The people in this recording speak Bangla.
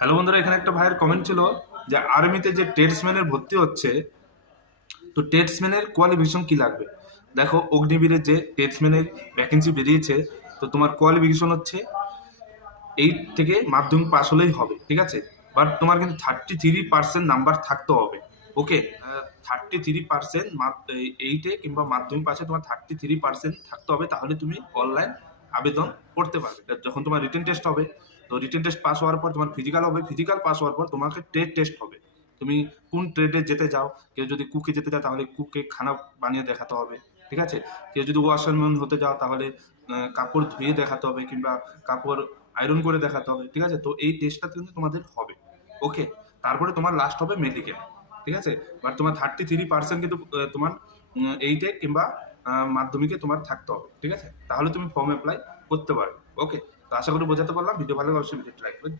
হ্যালো বন্ধুরা, এখানে একটা ভাইয়ের কমেন্ট ছিল যে আর্মিতে যে ট্রেডসম্যানের ভর্তি হচ্ছে, তো ট্রেডসম্যানের কোয়ালিফিকেশন কি লাগবে। দেখো, অগ্নিবীরের যে ট্রেডসম্যানের ভ্যাকেন্সি বেরিয়েছে, তো তোমার কোয়ালিফিকেশন হচ্ছে 8 থেকে মাধ্যমিক পাস হলেই হবে, ঠিক আছে। বাট তোমার কিন্তু 33% নাম্বার থাকতে হবে। ওকে, 33% 8-এ কিংবা মাধ্যমিক পাশে তোমার 33% থাকতে হবে, তাহলে তুমি অনলাইন আবেদন করতে পারবে। যখন তোমার রিটেন টেস্ট হবে, তো রিটেন টেস্ট পাস হওয়ার পর তোমার ফিজিক্যাল হবে, ফিজিক্যাল পাস হওয়ার পর তোমাকে ট্রেড টেস্ট হবে। তুমি কোন ট্রেডে যেতে যাও, কেউ যদি কুকে যেতে চায় তাহলে কুকে খানা বানিয়ে দেখাতে হবে, ঠিক আছে। কেউ যদি ওয়াশারম্যান হতে যাও তাহলে কাপড় ধুয়ে দেখাতে হবে, কিংবা কাপড় আয়রন করে দেখাতে হবে, ঠিক আছে। তো এই টেস্টটা কিন্তু তোমাদের হবে। ওকে, তারপরে তোমার লাস্ট হবে মেডিকেল, ঠিক আছে। বাট তোমার 33% কিন্তু তোমার 8-এ কিংবা মাধ্যমিকে তোমার থাকতে হবে, ঠিক আছে। তাহলে তুমি ফর্ম অ্যাপ্লাই করতে পারবে। ওকে, তো আশা করি বোঝাতে পারলাম। ভিডিও ভালো লাগলে অবশ্যই ভিডিওটি লাইক করবে।